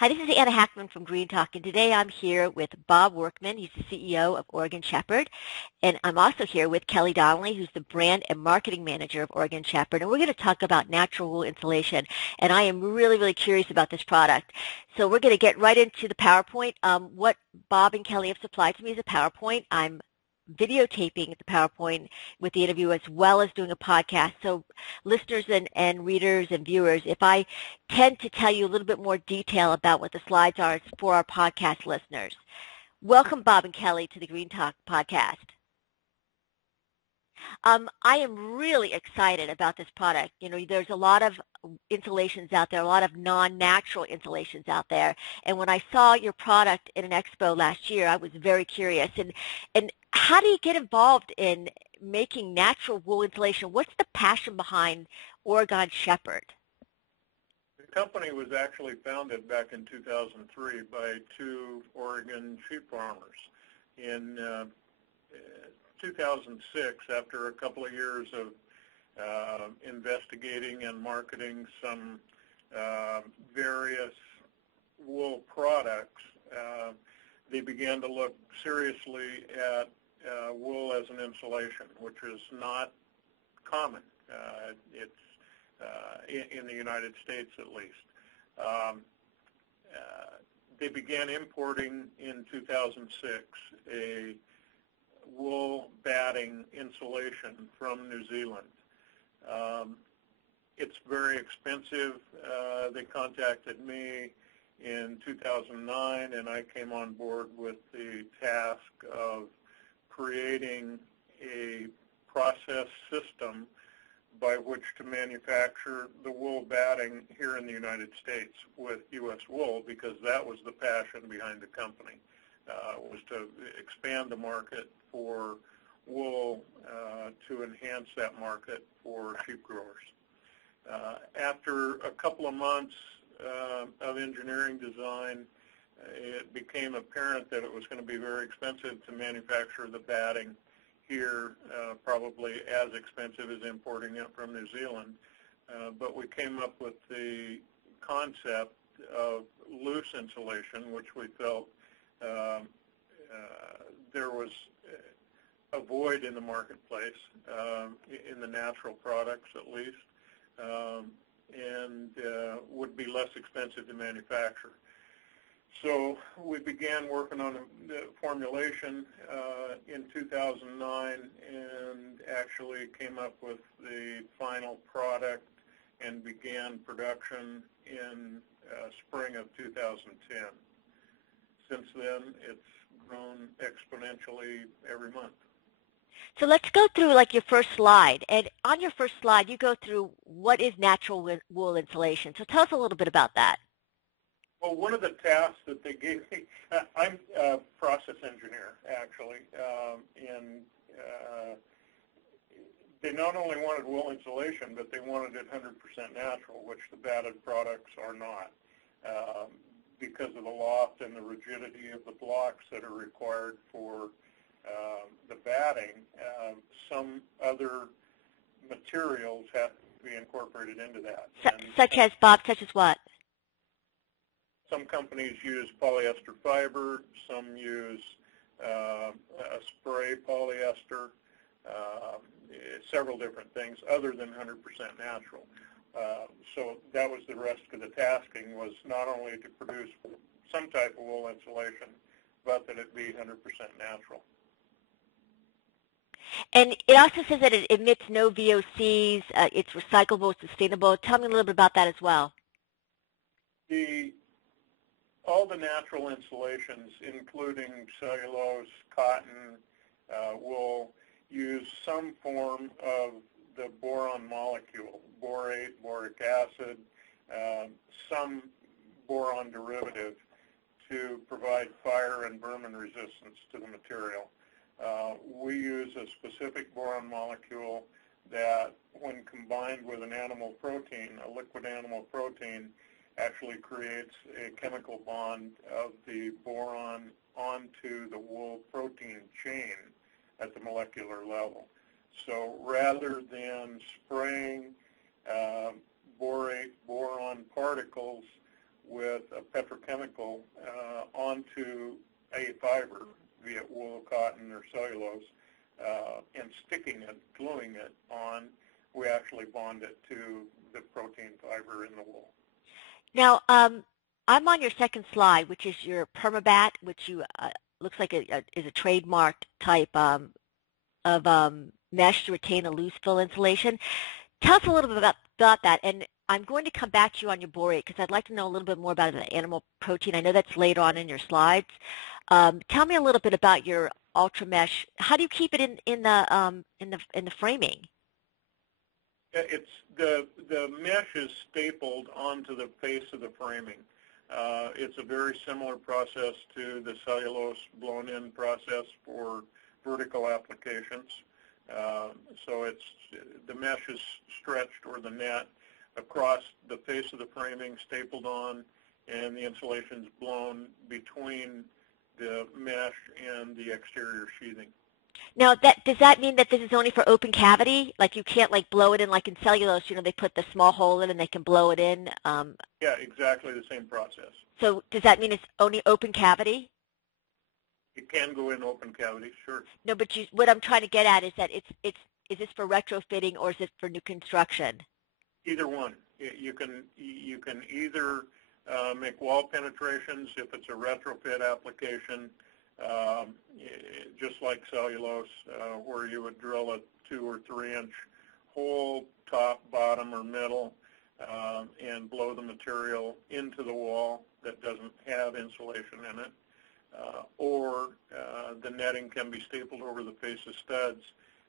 Hi, this is Anna Hackman from Green Talk, and today I'm here with Bob Workman. He's the CEO of Oregon Shepard, and I'm also here with Kelly Donnelly, who's the brand and marketing manager of Oregon Shepard, and we're going to talk about natural wool insulation, and I am really, really curious about this product. So we're going to get right into the PowerPoint. What Bob and Kelly have supplied to me is a PowerPoint. I'm videotaping the PowerPoint with the interview as well as doing a podcast. So listeners and readers and viewers, if I tend to tell you a little bit more detail about what the slides are, it's for our podcast listeners. Welcome, Bob and Kelly, to the Green Talk podcast. I am really excited about this product. You know, there's a lot of insulations out there, a lot of non-natural insulations out there. And when I saw your product in an expo last year, I was very curious. And how do you get involved in making natural wool insulation? What's the passion behind Oregon Shepard? The company was actually founded back in 2003 by two Oregon sheep farmers. In 2006, after a couple of years of investigating and marketing some various wool products, they began to look seriously at wool as an insulation, which is not common. It's in the United States, at least. They began importing in 2006 a wool batting insulation from New Zealand. It's very expensive. They contacted me in 2009, and I came on board with the task of creating a process system by which to manufacture the wool batting here in the United States with U.S. wool, because that was the passion behind the company, was to expand the market for wool to enhance that market for sheep growers. After a couple of months of engineering design, it became apparent that it was going to be very expensive to manufacture the batting here, probably as expensive as importing it from New Zealand. But we came up with the concept of loose insulation, which we felt there was a void in the marketplace, in the natural products at least, and would be less expensive to manufacture. So we began working on the formulation in 2009 and actually came up with the final product and began production in spring of 2010. Since then, it's grown exponentially every month. So let's go through like your first slide. And on your first slide, you go through what is natural wool insulation. So tell us a little bit about that. Well, one of the tasks that they gave me, I'm a process engineer, actually, and they not only wanted wool insulation, but they wanted it 100% natural, which the batted products are not, because of the loft and the rigidity of the blocks that are required for the batting. Some other materials have to be incorporated into that. Such as, Bob, such as what? Some companies use polyester fiber, some use a spray polyester, several different things other than 100% natural. So that was the rest of the tasking, was not only to produce some type of wool insulation, but that it be 100% natural. And it also says that it emits no VOCs, it's recyclable, sustainable. Tell me a little bit about that as well. All the natural insulations, including cellulose, cotton, wool, use some form of the boron molecule, borate, boric acid, some boron derivative to provide fire and vermin resistance to the material. We use a specific boron molecule that, when combined with an animal protein, a liquid animal protein, actually creates a chemical bond of the boron onto the wool protein chain at the molecular level. So rather than spraying borate, boron particles with a petrochemical onto a fiber, be it wool, cotton, or cellulose, and sticking it, gluing it on, we actually bond it to the protein fiber in the wool. Now, I'm on your second slide, which is your Perma Bat, which you looks like is a trademarked type of mesh to retain a loose fill insulation. Tell us a little bit about that, and I'm going to come back to you on your borate because I'd like to know a little bit more about the animal protein. I know that's later on in your slides. Tell me a little bit about your ultra mesh. How do you keep it in the framing? It's the mesh is stapled onto the face of the framing. It's a very similar process to the cellulose blown-in process for vertical applications. So the mesh is stretched, or the net, across the face of the framing, stapled on, and the insulation is blown between the mesh and the exterior sheathing. Now, does that mean that this is only for open cavity? Like you can't blow it in like in cellulose, they put the small hole in and they can blow it in? Yeah, exactly the same process. So does that mean it's only open cavity? It can go in open cavity, sure. No, but what I'm trying to get at is that is this for retrofitting or is it for new construction? Either one. You can either make wall penetrations if it's a retrofit application, just like cellulose, where you would drill a 2 or 3 inch hole, top, bottom, or middle, and blow the material into the wall that doesn't have insulation in it. Or the netting can be stapled over the face of studs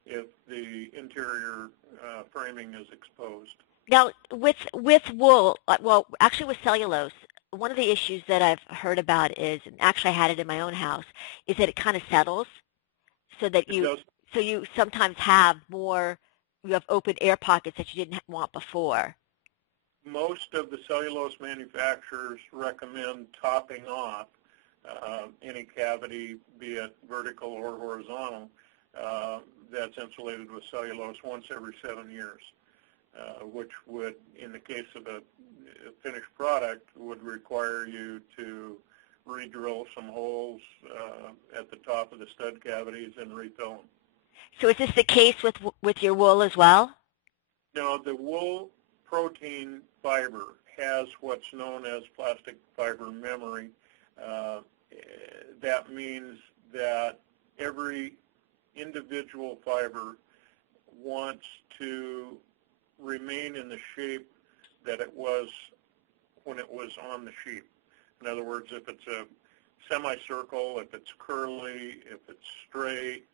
if the interior framing is exposed. Now, with wool, well, actually with cellulose, one of the issues that I've heard about is, and actually I had it in my own house, is that it kind of settles, so that you sometimes have you have open air pockets that you didn't want before. Most of the cellulose manufacturers recommend topping off any cavity, be it vertical or horizontal, that's insulated with cellulose once every 7 years, which would, in the case of a finished product, would require you to re-drill some holes at the top of the stud cavities and refill them. So is this the case with your wool as well? No, the wool protein fiber has what's known as plastic fiber memory. That means that every individual fiber wants to remain in the shape that it was when it was on the sheet. In other words, if it's a semicircle, if it's curly, if it's straight,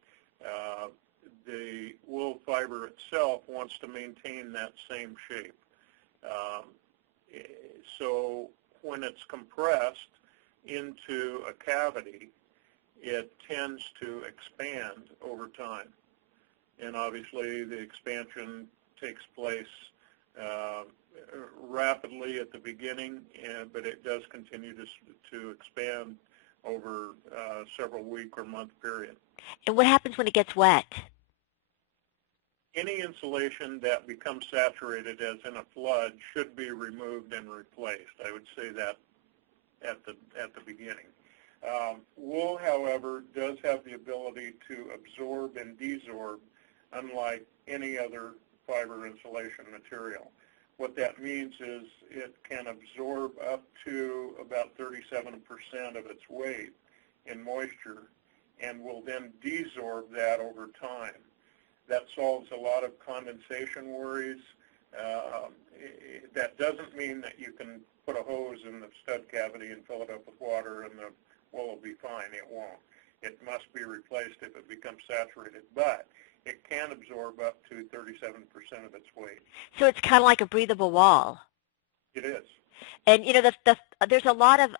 the wool fiber itself wants to maintain that same shape. So when it's compressed into a cavity, it tends to expand over time. And obviously the expansion takes place rapidly at the beginning, but it does continue to expand over several week or month period. And what happens when it gets wet? Any insulation that becomes saturated, as in a flood, should be removed and replaced. I would say that at the beginning. Wool, however, does have the ability to absorb and desorb, unlike any other fiber insulation material. What that means is it can absorb up to about 37% of its weight in moisture and will then desorb that over time. That solves a lot of condensation worries. That doesn't mean that you can put a hose in the stud cavity and fill it up with water and the wool will be fine. It won't. It must be replaced if it becomes saturated, but it can absorb up to 37% of its weight. So it's kind of like a breathable wall. It is. And there's a lot of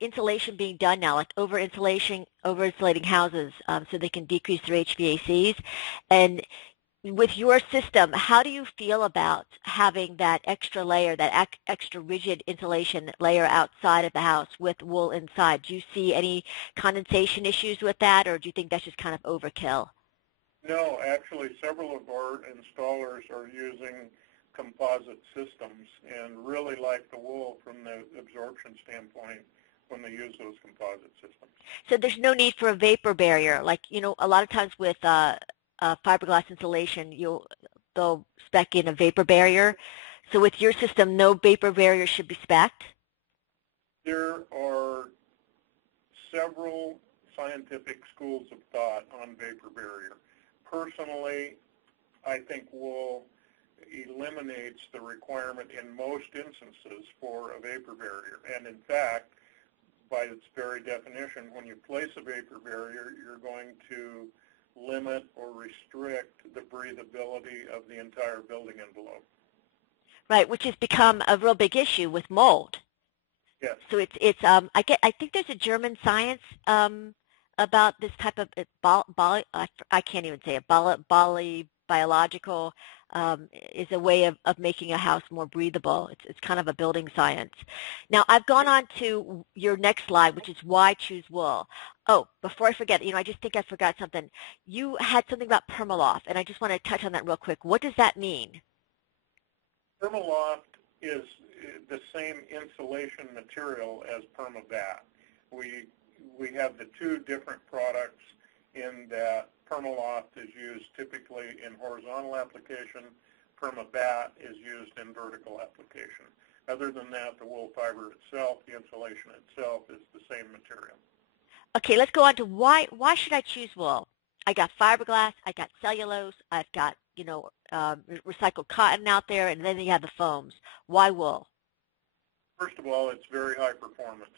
insulation being done now, like over-insulating houses so they can decrease their HVACs. And with your system, how do you feel about having that extra layer, that extra rigid insulation layer outside of the house with wool inside? Do you see any condensation issues with that, or do you think that's just kind of overkill? No, actually, several of our installers are using composite systems and really like the wool from the absorption standpoint when they use those composite systems. So there's no need for a vapor barrier. Like, a lot of times with fiberglass insulation, they'll spec in a vapor barrier. So with your system, no vapor barrier should be spec'd? There are several scientific schools of thought on vapor barrier. Personally, I think wool eliminates the requirement in most instances for a vapor barrier. And in fact, by its very definition, when you place a vapor barrier, you're going to limit or restrict the breathability of the entire building envelope. Right, which has become a real big issue with mold. Yes. So I think there's a German science about this type of I can't even say it. Biological is a way of making a house more breathable. It's kind of a building science. Now I've gone on to your next slide, which is why choose wool. Oh, before I forget, I just think I forgot something. You had something about Permaloft, and I just want to touch on that real quick. What does that mean? Permaloft is the same insulation material as Perma Bat. We have the two different products in that Permaloft is used typically in horizontal application. Perma Bat is used in vertical application. Other than that, the wool fiber itself, the insulation itself, is the same material. Okay, let's go on to why should I choose wool? I got fiberglass, I got cellulose, I've got, recycled cotton out there, and then you have the foams. Why wool? First of all, it's very high performance.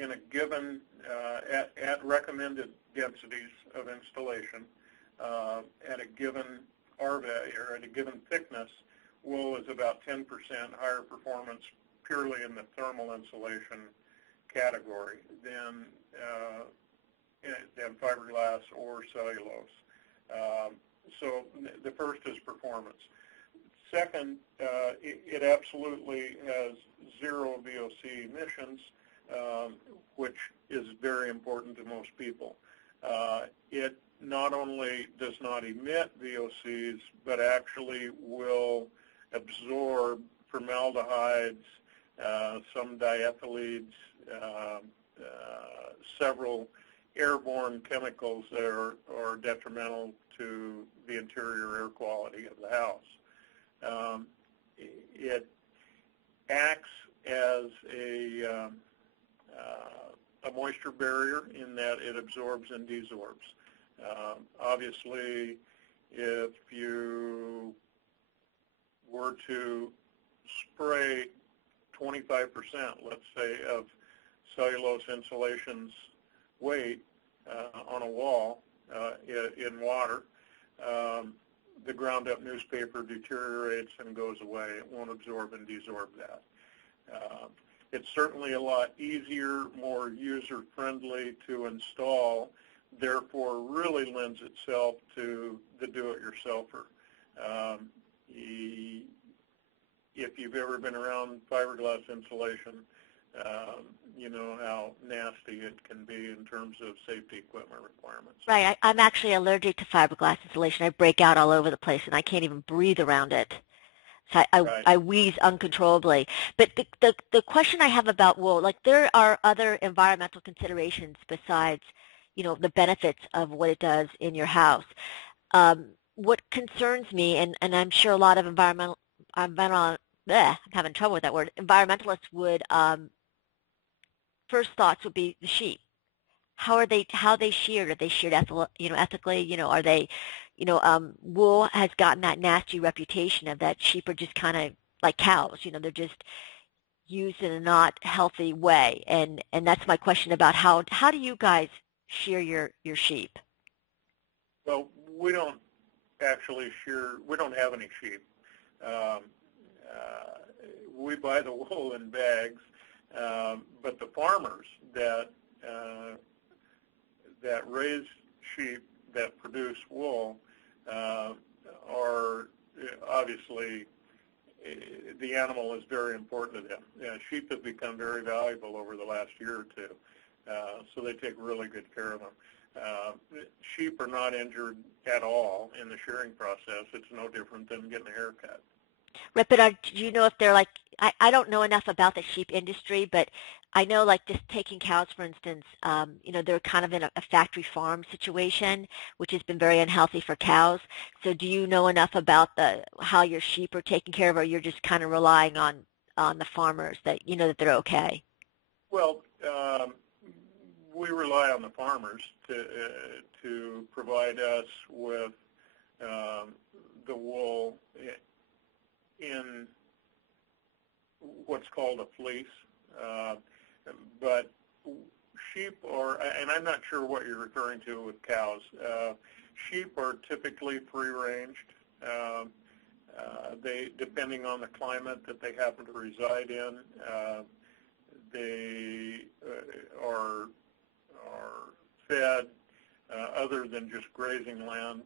In a given, at recommended densities of installation, at a given R value, or at a given thickness, wool is about 10% higher performance purely in the thermal insulation category than fiberglass or cellulose. So the first is performance. Second, it absolutely has zero VOC emissions, which is very important to most people. It not only does not emit VOCs, but actually will absorb formaldehydes, some diethylenes, several airborne chemicals that are detrimental to the interior air quality of the house. It acts as a moisture barrier in that it absorbs and desorbs. Obviously, if you were to spray 25%, let's say, of cellulose insulation's weight on a wall in water, the ground-up newspaper deteriorates and goes away. It won't absorb and desorb that. It's certainly a lot easier, more user-friendly to install, therefore really lends itself to the do-it-yourselfer. If you've ever been around fiberglass insulation, you know how nasty it can be in terms of safety equipment requirements. Right. I'm actually allergic to fiberglass insulation. I break out all over the place, and I can't even breathe around it. So I wheeze uncontrollably. But the question I have about wool, like there are other environmental considerations besides, the benefits of what it does in your house. What concerns me, and I'm sure a lot of I'm having trouble with that word, environmentalists would, first thoughts would be the sheep. How they sheared? Are they sheared ethically? Are they, wool has gotten that nasty reputation of that sheep are just kind of like cows. They're just used in a not healthy way. And that's my question about how do you guys shear your sheep? Well, we don't actually shear. We don't have any sheep. We buy the wool in bags, but the farmers that raise sheep that produce wool are obviously, the animal is very important to them. Sheep have become very valuable over the last year or two, so they take really good care of them. Sheep are not injured at all in the shearing process. It's no different than getting a haircut. Right, but do you know if they're like, I don't know enough about the sheep industry, but I know like just taking cows, for instance, they're kind of in a factory farm situation, which has been very unhealthy for cows. So do you know enough about how your sheep are taken care of, or you're just kind of relying on the farmers that you know that they're okay? Well, we rely on the farmers to provide us with the wool in what's called a fleece. Uh, but sheep are, and I'm not sure what you're referring to with cows. Sheep are typically free-ranged. They, depending on the climate that they happen to reside in, they are fed other than just grazing land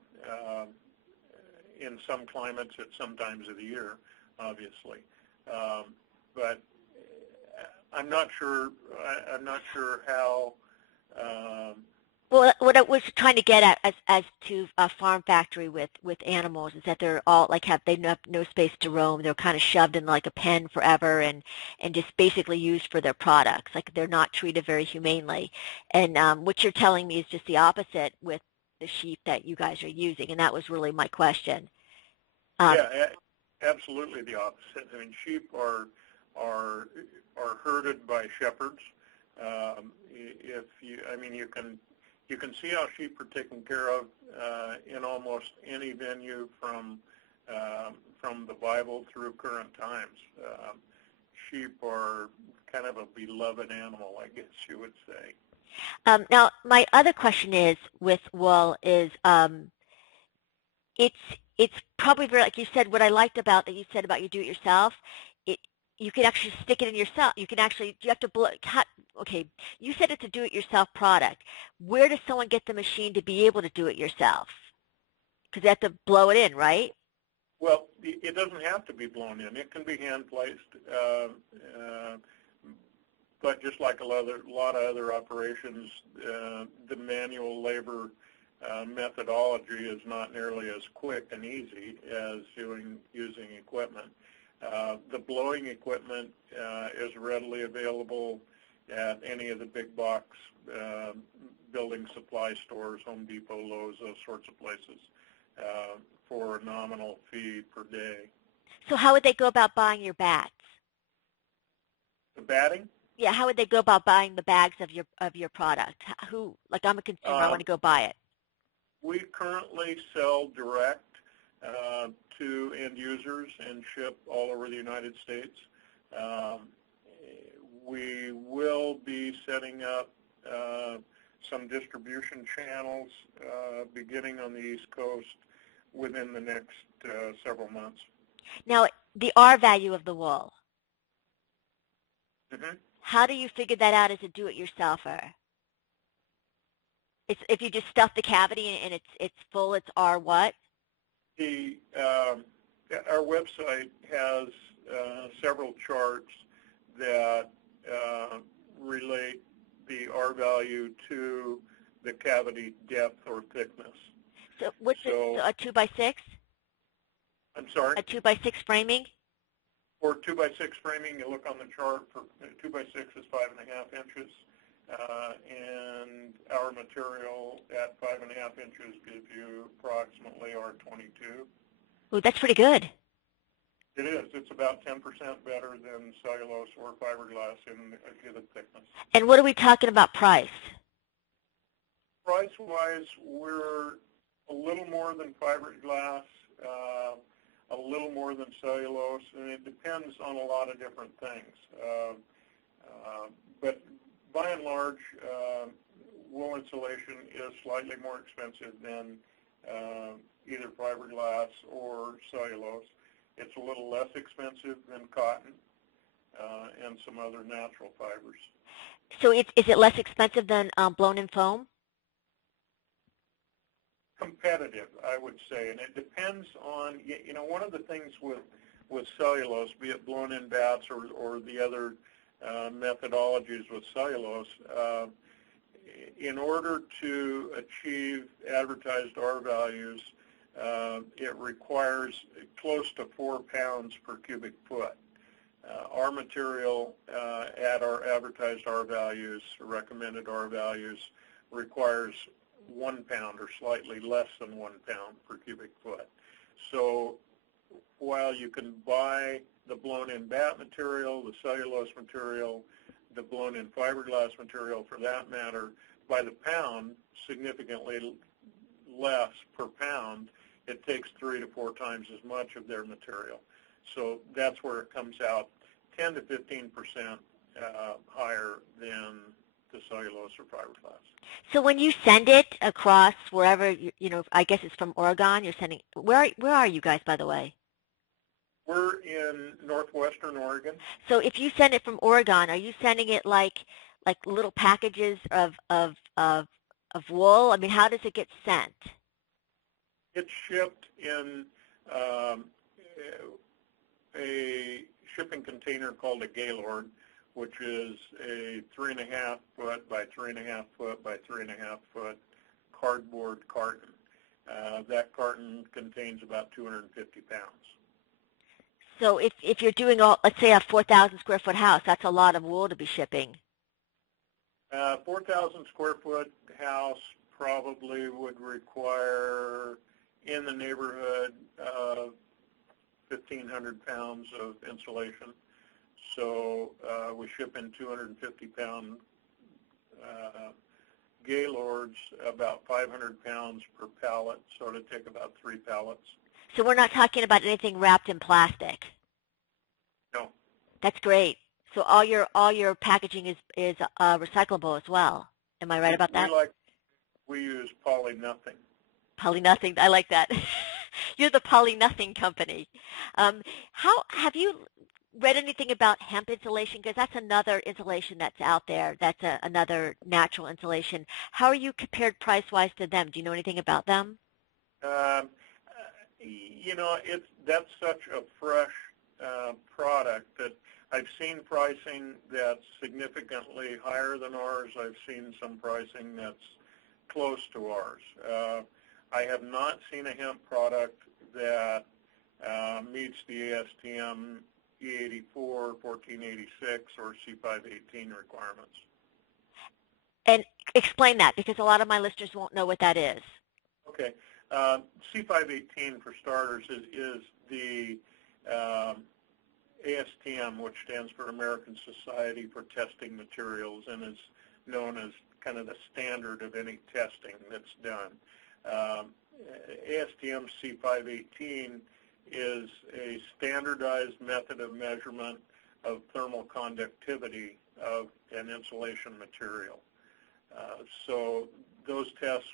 in some climates at some times of the year, obviously. But I'm not sure. I'm not sure how. Well, what I was trying to get at as to a farm factory with animals is that they're all like they have no space to roam. They're kind of shoved in like a pen forever and just basically used for their products. Like they're not treated very humanely. And what you're telling me is just the opposite with the sheep that you guys are using, and that was really my question. Yeah, absolutely the opposite. I mean, sheep are herded by shepherds. If you, I mean, you can see how sheep are taken care of in almost any venue from the Bible through current times. Sheep are kind of a beloved animal, I guess you would say. Now, my other question is with wool is it's it's probably very like you said. What I liked about that you said about you do it yourself, it you can actually stick it in yourself. You can actually you have to blow. Okay, you said it's a do-it-yourself product. Where does someone get the machine to be able to do it yourself? Because they have to blow it in, right? Well, it doesn't have to be blown in. It can be hand placed, but just like a lot of other operations, the manual labor methodology is not nearly as quick and easy as using equipment. The blowing equipment is readily available at any of the big box building supply stores, Home Depot, Lowe's, those sorts of places, for a nominal fee per day. So how would they go about buying your bats? The batting? Yeah, how would they go about buying the bags of your product? Who, like I'm a consumer, I want to go buy it. We currently sell direct to end users and ship all over the United States. We will be setting up some distribution channels beginning on the East Coast within the next several months. Now, the R value of the wool. Mm-hmm. How do you figure that out as a do-it-yourselfer? It's if you just stuff the cavity and it's full. It's R what? Our website has several charts that relate the R value to the cavity depth or thickness. So what's a 2x6? I'm sorry? A 2x6 framing? For 2x6 framing, you look on the chart. For 2x6 is 5.5 inches, and our material at 5.5 inches gives you approximately R22. Ooh, that's pretty good. It is. It's about 10% better than cellulose or fiberglass in the thickness. And what are we talking about price? Price-wise, we're a little more than fiberglass, a little more than cellulose, and it depends on a lot of different things. But by and large, wool insulation is slightly more expensive than either fiberglass or cellulose. It's a little less expensive than cotton and some other natural fibers. So is it less expensive than blown-in foam? Competitive, I would say, and it depends on, one of the things with cellulose, be it blown-in bats or the other methodologies with cellulose, in order to achieve advertised R values, it requires close to 4 pounds per cubic foot. Our material at our advertised R values, recommended R values, requires 1 pound or slightly less than 1 pound per cubic foot. So while you can buy the blown-in bat material, the cellulose material, the blown-in fiberglass material for that matter, by the pound, significantly less per pound, it takes 3 to 4 times as much of their material. So that's where it comes out 10 to 15% higher than the cellulose or fiberglass. So when you send it across wherever, you know, I guess it's from Oregon, you're sending, where are you guys, by the way? We're in northwestern Oregon. So if you send it from Oregon, are you sending it like little packages of wool? I mean, how does it get sent? It's shipped in a shipping container called a Gaylord, which is a 3.5 foot by 3.5 foot by 3.5 foot cardboard carton. That carton contains about 250 pounds. So if you're doing, let's say, a 4,000 square foot house, that's a lot of wool to be shipping. 4,000 square foot house probably would require in the neighborhood of 1,500 pounds of insulation. So we ship in 250-pound Gaylords, about 500 pounds per pallet, so it'd take about 3 pallets. So we're not talking about anything wrapped in plastic. No. That's great. So all your packaging is recyclable as well. Am I right about that? We use poly-nothing. Poly-nothing. I like that. You're the poly-nothing company. How have you read anything about hemp insulation? Because that's another insulation that's out there. That's another natural insulation. How are you compared price-wise to them? Do you know anything about them? You know, that's such a fresh product that I've seen pricing that's significantly higher than ours. I've seen some pricing that's close to ours. I have not seen a hemp product that meets the ASTM E84, 1486, or C518 requirements. And explain that, because a lot of my listeners won't know what that is. Okay. C518, for starters, is the ASTM, which stands for American Society for Testing Materials, and is known as kind of the standard of any testing that's done. ASTM C518 is a standardized method of measurement of thermal conductivity of an insulation material. So those tests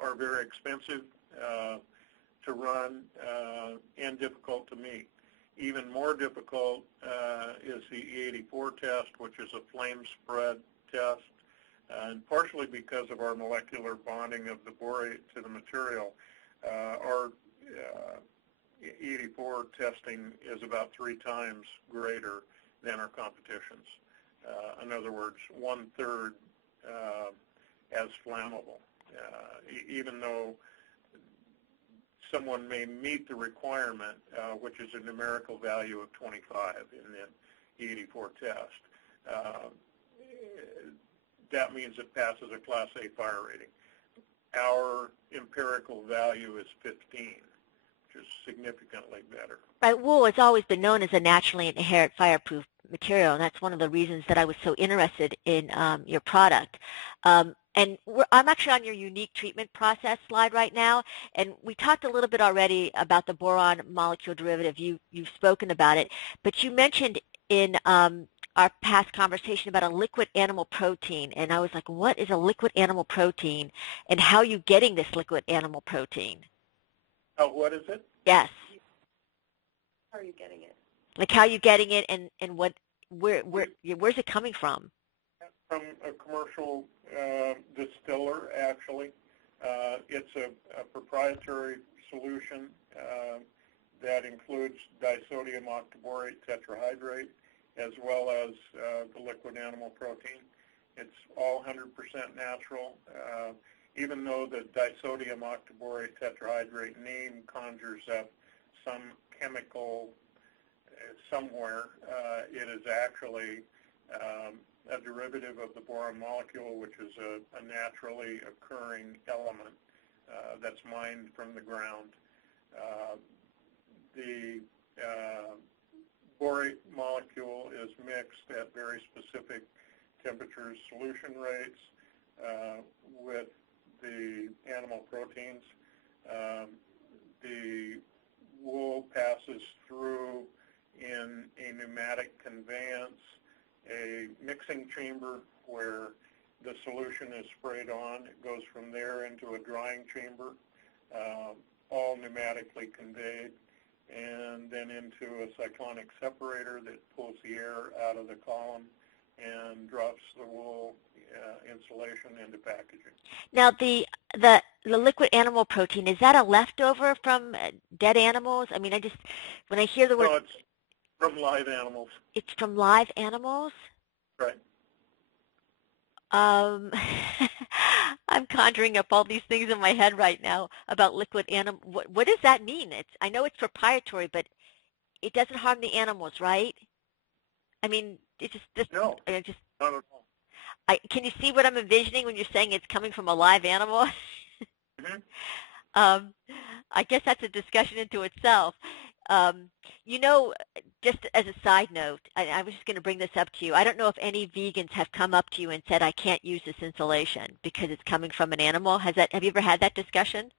are very expensive to run and difficult to meet. Even more difficult is the E84 test, which is a flame spread test. And partially because of our molecular bonding of the borate to the material, our E84 testing is about 3 times greater than our competition's. In other words, 1/3 as flammable. Even though someone may meet the requirement, which is a numerical value of 25 in the E84 test, that means it passes a Class A fire rating. Our empirical value is 15, which is significantly better. Right. Wool has always been known as a naturally inherent fireproof material, and that's one of the reasons that I was so interested in your product. And I'm actually on your unique treatment process slide right now, and we talked a little bit already about the boron molecule derivative. You've spoken about it, but you mentioned in our past conversation about a liquid animal protein, and I was like, what is a liquid animal protein, and how are you getting this liquid animal protein? What is it? Yes. How are you getting it? Like, how are you getting it, and where's it coming from? From a commercial distiller, actually. It's a proprietary solution that includes disodium octaborate tetrahydrate, as well as the liquid animal protein. It's all 100% natural. even though the disodium octaborate tetrahydrate name conjures up some chemical somewhere, it is actually a derivative of the boron molecule, which is a naturally occurring element that's mined from the ground. The borate molecule is mixed at very specific temperatures, solution rates with the animal proteins. The wool passes through in a pneumatic conveyance, a mixing chamber where the solution is sprayed on. It goes from there into a drying chamber, all pneumatically conveyed, and then into a cyclonic separator that pulls the air out of the column and drops the wool insulation into packaging. Now, the liquid animal protein, is that a leftover from dead animals? I mean, when I hear the word... No, it's from live animals. It's from live animals? Right. I'm conjuring up all these things in my head right now about liquid animal. What does that mean? I know it's proprietary, but it doesn't harm the animals, right? I mean, No, not at all. Can you see what I'm envisioning when you're saying it's coming from a live animal? Mm-hmm. I guess that's a discussion into itself. Just as a side note, I was just going to bring this up to you. I don't know if any vegans have come up to you and said, I can't use this insulation because it's coming from an animal. Have you ever had that discussion?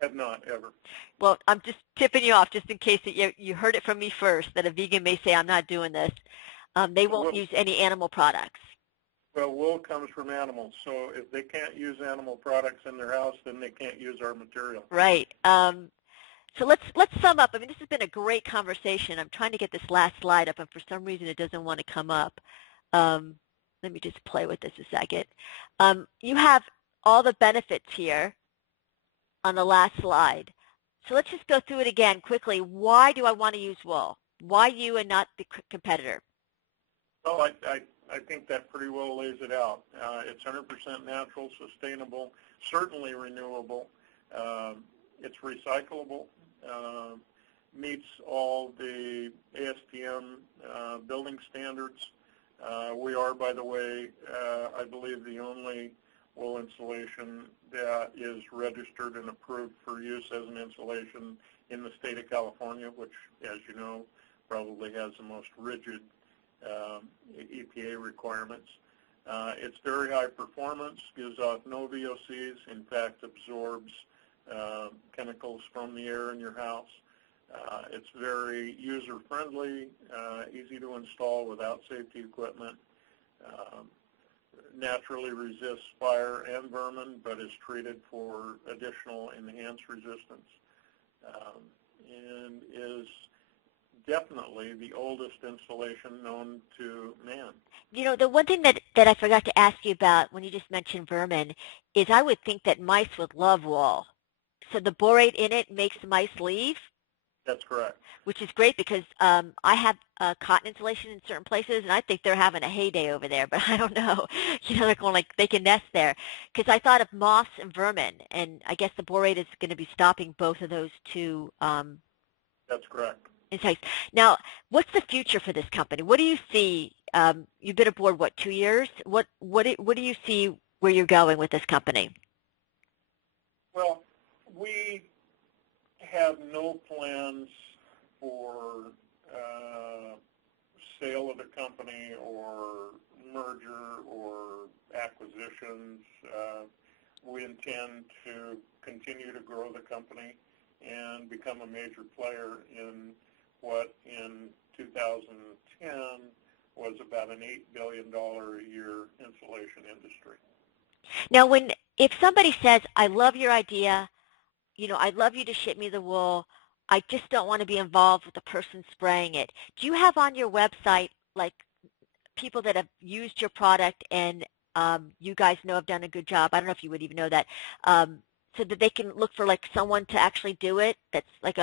Have not, ever. Well, I'm just tipping you off just in case that you heard it from me first, that a vegan may say, I'm not doing this. They won't use any animal products. Well, wool comes from animals, so if they can't use animal products in their house, then they can't use our material. Right. So let's sum up. I mean, this has been a great conversation. I'm trying to get this last slide up, and for some reason it doesn't want to come up. Let me just play with this a second. You have all the benefits here on the last slide. So let's just go through it again quickly. Why do I want to use wool? Why you and not the competitor? Well, I think that pretty well lays it out. It's 100% natural, sustainable, certainly renewable. It's recyclable, meets all the ASTM building standards. We are, by the way, I believe the only wool insulation that is registered and approved for use as an insulation in the state of California, which, as you know, probably has the most rigid EPA requirements. It's very high performance, gives off no VOCs, in fact absorbs chemicals from the air in your house. It's very user-friendly, easy to install without safety equipment, naturally resists fire and vermin, but is treated for additional enhanced resistance, and is definitely the oldest installation known to man. You know, the one thing that I forgot to ask you about when you just mentioned vermin is I would think that mice would love wool. So the borate in it makes mice leave? That's correct. Which is great because I have cotton insulation in certain places, and I think they're having a heyday over there, but I don't know. They're going like they can nest there. Because I thought of moths and vermin, and I guess the borate is going to be stopping both of those two. That's correct. Insights. Now, what's the future for this company? What do you see? You've been aboard, 2 years? What do you see where you're going with this company? Well, we have no plans for sale of the company or merger or acquisitions. We intend to continue to grow the company and become a major player in what in 2010 was about an $8 billion a year insulation industry. Now, if somebody says, I love your idea, I'd love you to ship me the wool, I just don't want to be involved with the person spraying it. Do you have on your website, like, people that have used your product and you guys know have done a good job? I don't know if you would even know that. So that they can look for, like, someone to actually do it that's like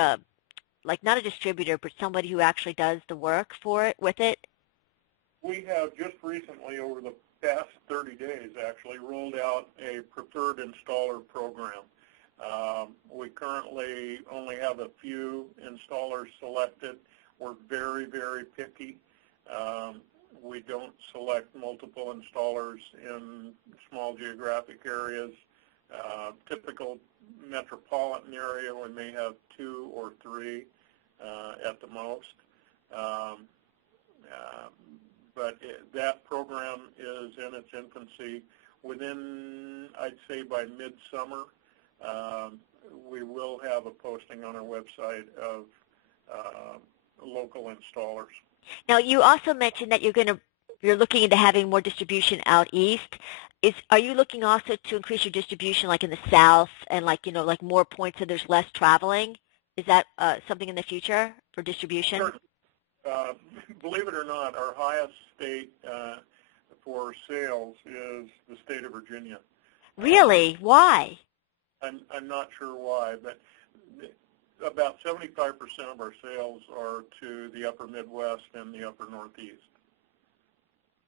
not a distributor, but somebody who actually does the work for it with it? We have just recently, over the past 30 days actually, rolled out a preferred installer program. We currently only have a few installers selected. We're very, very picky. We don't select multiple installers in small geographic areas. Typical metropolitan area, we may have 2 or 3 at the most. But that program is in its infancy. Within, I'd say by midsummer, we will have a posting on our website of local installers. Now, you also mentioned that you're looking into having more distribution out east. Are you looking also to increase your distribution, like in the south, and like more points so there's less traveling? Is that something in the future for distribution? Sure. Believe it or not, our highest state for sales is the state of Virginia. Really? Why? I'm not sure why, but about 75% of our sales are to the upper Midwest and the upper Northeast.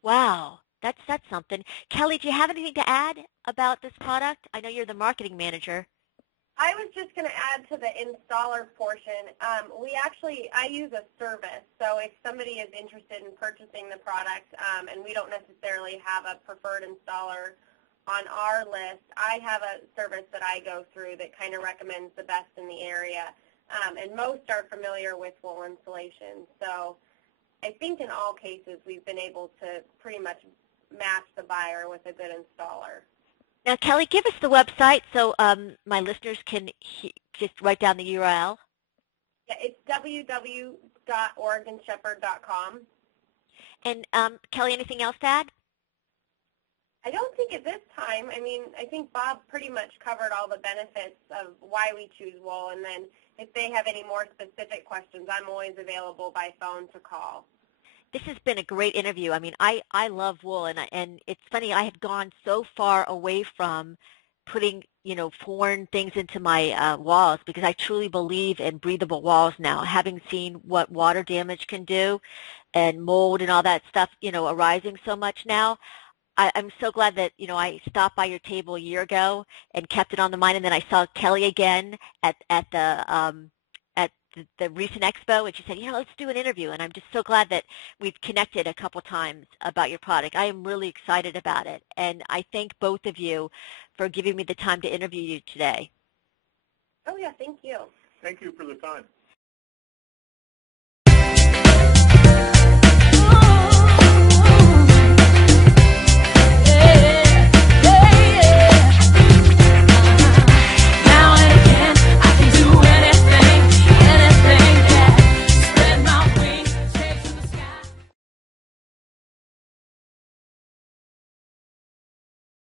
Wow, that's something. Kelly, do you have anything to add about this product? I know you're the marketing manager. I was just going to add to the installer portion. I use a service, so if somebody is interested in purchasing the product and we don't necessarily have a preferred installer on our list, I have a service that I go through that kind of recommends the best in the area, and most are familiar with wool insulation. So I think in all cases we've been able to pretty much match the buyer with a good installer. Now, Kelly, give us the website so my listeners can just write down the URL. Yeah, it's www.oregonshepard.com. And Kelly, anything else to add? I don't think at this time. I mean, I think Bob pretty much covered all the benefits of why we choose wool, and then if they have any more specific questions, I'm always available by phone to call. This has been a great interview. I mean, I love wool, and it's funny, I had gone so far away from putting, foreign things into my walls because I truly believe in breathable walls now, having seen what water damage can do and mold and all that stuff, arising so much now. I'm so glad that, I stopped by your table a year ago and kept it on the mind, and then I saw Kelly again at the recent expo, and she said, let's do an interview, and I'm just so glad that we've connected a couple times about your product. I am really excited about it, and I thank both of you for giving me the time to interview you today. Oh, yeah, thank you. Thank you for the time.